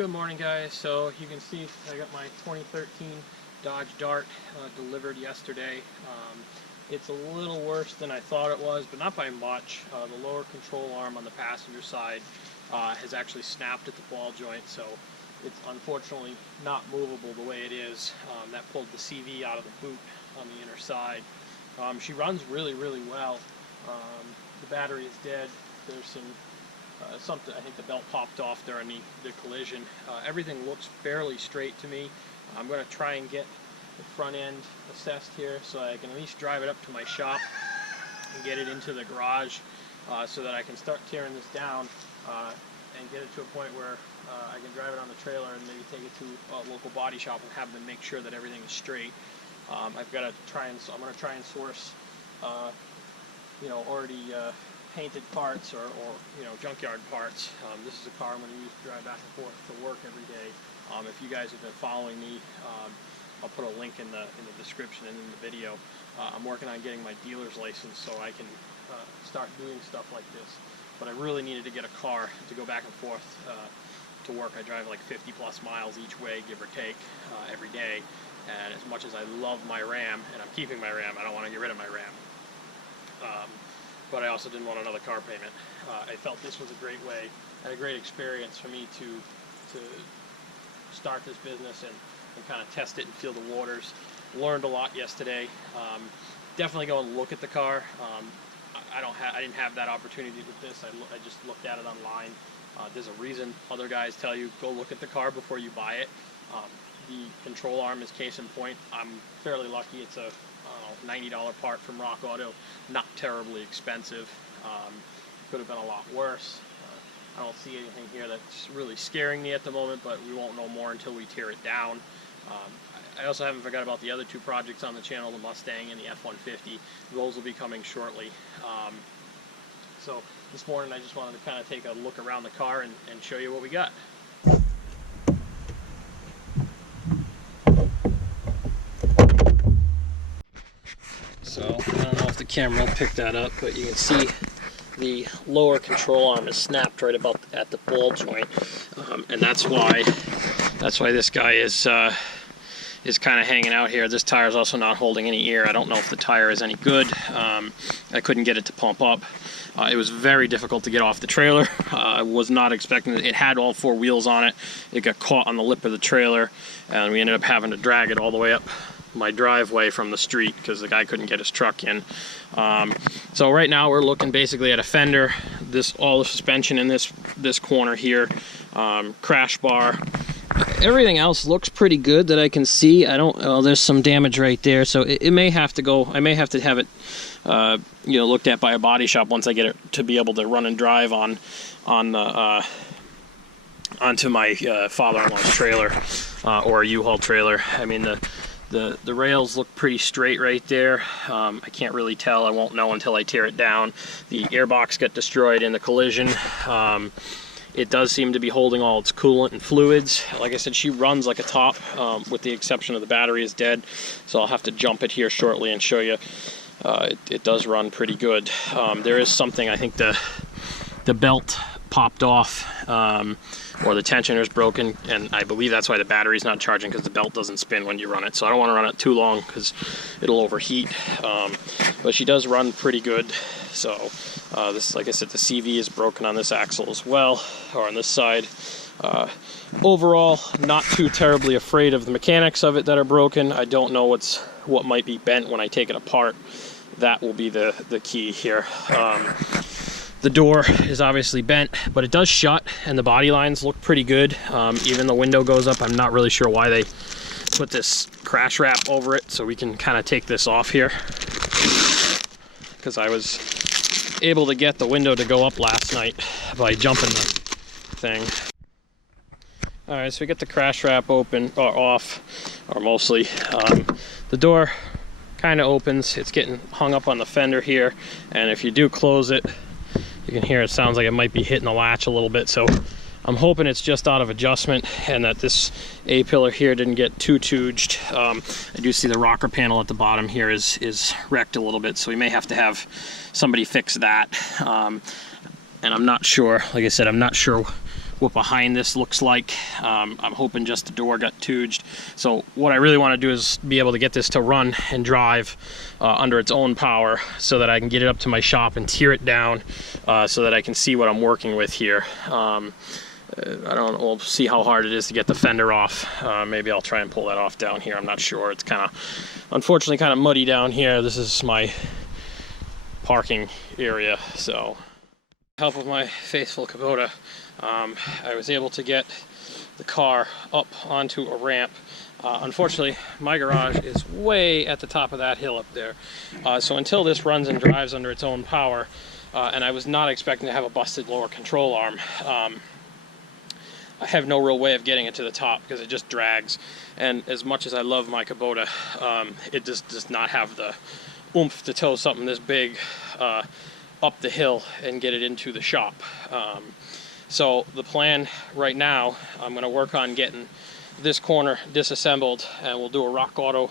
Good morning, guys. So you can see I got my 2013 Dodge Dart delivered yesterday. It's a little worse than I thought it was, but not by much. The lower control arm on the passenger side has actually snapped at the ball joint, so it's unfortunately not movable the way it is. That pulled the CV out of the boot on the inner side. She runs really well. The battery is dead. There's something, I think the belt popped off during the collision. Everything looks fairly straight to me. I'm going to try and get the front end assessed here so I can at least drive it up to my shop and get it into the garage so that I can start tearing this down and get it to a point where I can drive it on the trailer and maybe take it to a local body shop and have them make sure that everything is straight. I've got to try and I'm going to try and source already painted parts or junkyard parts. This is a car I'm going to use to drive back and forth to work every day. If you guys have been following me, I'll put a link in the description and in the video. I'm working on getting my dealer's license so I can start doing stuff like this. But I really needed to get a car to go back and forth to work. I drive like 50 plus miles each way, give or take, every day. And as much as I love my Ram, and I'm keeping my Ram, I don't want to get rid of my Ram. But I also didn't want another car payment. I felt this was a great way and a great experience for me to start this business and kind of test it and feel the waters. Learned a lot yesterday. Definitely go and look at the car. I didn't have that opportunity with this. I just looked at it online. There's a reason other guys tell you go look at the car before you buy it. The control arm is case in point. I'm fairly lucky. It's a $90 part from Rock Auto, not terribly expensive. Could have been a lot worse. I don't see anything here that's really scaring me at the moment, but we won't know more until we tear it down. I also haven't forgot about the other two projects on the channel, the Mustang and the F-150. Those will be coming shortly. So this morning I just wanted to kind of take a look around the car and show you what we got. So I don't know if the camera will pick that up, but you can see the lower control arm is snapped right about at the ball joint, and that's why this guy is kind of hanging out here. This tire is also not holding any air. I don't know if the tire is any good. I couldn't get it to pump up. It was very difficult to get off the trailer. I was not expecting it. It had all four wheels on it. It got caught on the lip of the trailer, and we ended up having to drag it all the way up my driveway from the street because the guy couldn't get his truck in. So right now we're looking basically at a fender, all the suspension in this corner here, crash bar. Everything else looks pretty good that I can see. There's some damage right there, so it may have to go. I may have to have it looked at by a body shop once I get it to be able to run and drive onto my father-in-law's trailer or a U-Haul trailer. I mean, the rails look pretty straight right there. I can't really tell. I won't know until I tear it down. The airbox got destroyed in the collision. It does seem to be holding all its coolant and fluids. Like I said, she runs like a top, with the exception of the battery is dead. So I'll have to jump it here shortly and show you. It does run pretty good. There is something, I think the belt popped off, or the tensioner is broken, and I believe that's why the battery's not charging, because the belt doesn't spin when you run it. So I don't want to run it too long because it'll overheat. But she does run pretty good. So this, like I said, the CV is broken on this axle as well, or on this side. Overall, not too terribly afraid of the mechanics of it that are broken. I don't know what might be bent when I take it apart. That will be the key here. The door is obviously bent, but it does shut, and the body lines look pretty good. Even the window goes up. I'm not really sure why they put this crash wrap over it, so we can kind of take this off here, because I was able to get the window to go up last night by jumping the thing. Alright, so we get the crash wrap open, or off, or mostly. The door kind of opens. It's getting hung up on the fender here, and if you do close it, you can hear it sounds like it might be hitting the latch a little bit, so I'm hoping it's just out of adjustment and that this A-pillar here didn't get too tooged. I do see the rocker panel at the bottom here is wrecked a little bit, so we may have to have somebody fix that. And I'm not sure, like I said, I'm not sure what behind this looks like. I'm hoping just the door got tuged. So what I really want to do is be able to get this to run and drive under its own power, so that I can get it up to my shop and tear it down, so that I can see what I'm working with here. I don't know, we'll see how hard it is to get the fender off. Maybe I'll try and pull that off down here. I'm not sure. It's kind of, unfortunately, kind of muddy down here. This is my parking area. So, help with my faithful Kubota, I was able to get the car up onto a ramp. Unfortunately, my garage is way at the top of that hill up there. So until this runs and drives under its own power, and I was not expecting to have a busted lower control arm, I have no real way of getting it to the top because it just drags. And as much as I love my Kubota, it just does not have the oomph to tow something this big up the hill and get it into the shop. So the plan right now, I'm going to work on getting this corner disassembled, and we'll do a Rock Auto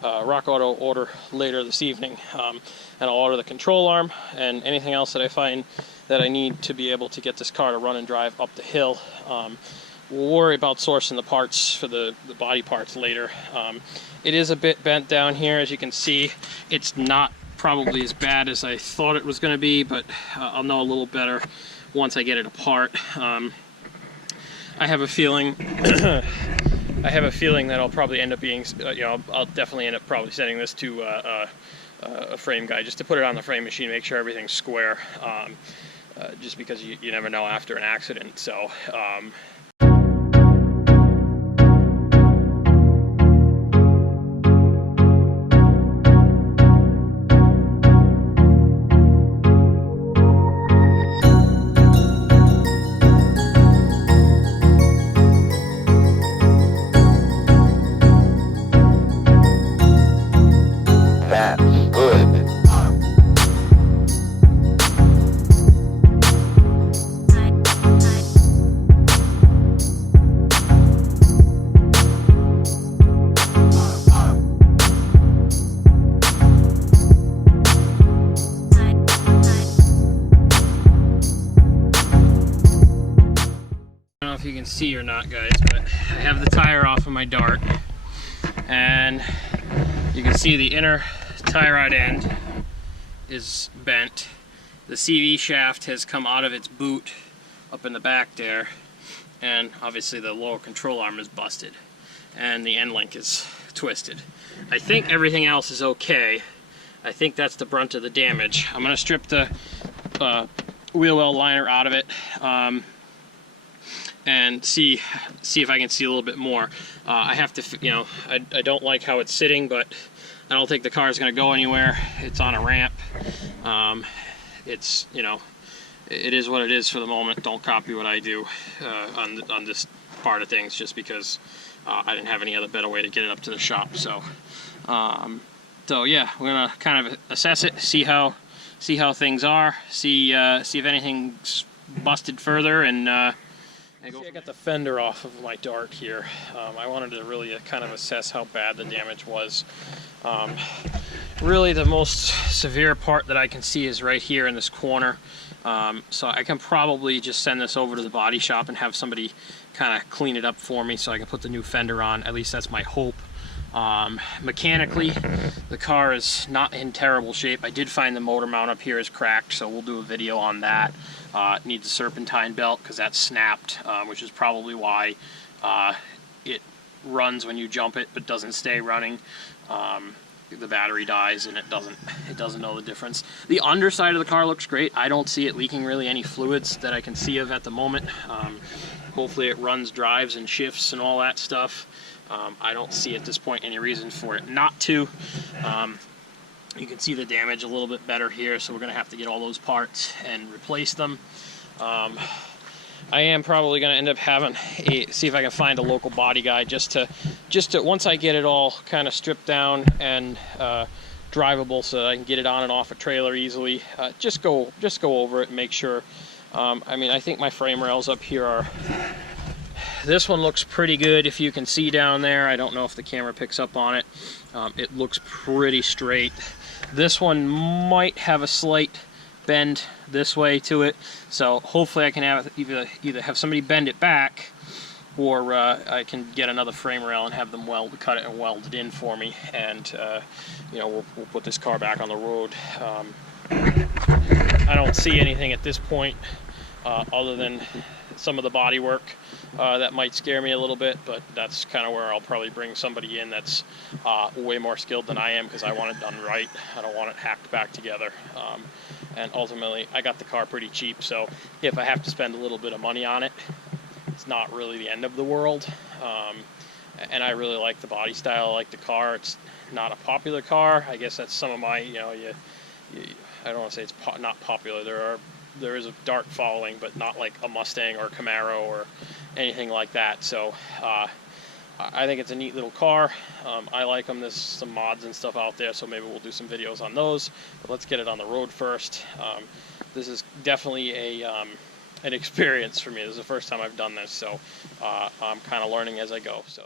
order later this evening. And I'll order the control arm and anything else that I find that I need to be able to get this car to run and drive up the hill. We'll worry about sourcing the parts for the body parts later. It is a bit bent down here, as you can see. It's not probably as bad as I thought it was going to be, but I'll know a little better once I get it apart. I have a feeling that I'll probably end up being, I'll definitely end up probably sending this to a frame guy just to put it on the frame machine, make sure everything's square, just because you never know after an accident. So you can see or not, guys, but I have the tire off of my Dart, and you can see the inner tie rod end is bent. The CV shaft has come out of its boot up in the back there, and obviously the lower control arm is busted and the end link is twisted. I think everything else is okay. I think that's the brunt of the damage. I'm going to strip the wheel well liner out of it, and see if I can see a little bit more. I have to, I don't like how it's sitting, but I don't think the car is going to go anywhere. It's on a ramp. It's, it is what it is for the moment. Don't copy what I do on this part of things, just because I didn't have any other better way to get it up to the shop. So, yeah, we're gonna kind of assess it, see how things are, see if anything's busted further, and I got the fender off of my Dart here. I wanted to really kind of assess how bad the damage was. Really, the most severe part that I can see is right here in this corner. So I can probably just send this over to the body shop and have somebody kind of clean it up for me so I can put the new fender on. At least that's my hope. Mechanically, the car is not in terrible shape. I did find the motor mount up here is cracked, so we'll do a video on that. It needs a serpentine belt because that's snapped, which is probably why it runs when you jump it but doesn't stay running. The battery dies and it doesn't know the difference. The underside of the car looks great. I don't see it leaking really any fluids that I can see of at the moment. Hopefully it runs, drives, and shifts and all that stuff. I don't see at this point any reason for it not to. You can see the damage a little bit better here, so we're going to have to get all those parts and replace them. I am probably going to end up having see if I can find a local body guy just to once I get it all kind of stripped down and drivable, so that I can get it on and off a trailer easily. Just go over it and make sure. I mean, I think my frame rails up here are. This one looks pretty good if you can see down there. I don't know if the camera picks up on it. It looks pretty straight. This one might have a slight bend this way to it. So hopefully I can have either have somebody bend it back, or I can get another frame rail and have them cut it and weld it in for me, and you know, we'll put this car back on the road. I don't see anything at this point other than some of the body work that might scare me a little bit, but that's kind of where I'll probably bring somebody in that's way more skilled than I am, because I want it done right. I don't want it hacked back together. And ultimately, I got the car pretty cheap, so if I have to spend a little bit of money on it, it's not really the end of the world. And I really like the body style. I like the car. It's not a popular car. I guess that's some of my, you know, I don't want to say it's not popular. There is a dark following, but not like a Mustang or a Camaro or anything like that. So I think it's a neat little car. I like them. There's some mods and stuff out there, so maybe we'll do some videos on those. But let's get it on the road first. This is definitely an experience for me. This is the first time I've done this, so I'm kind of learning as I go. So.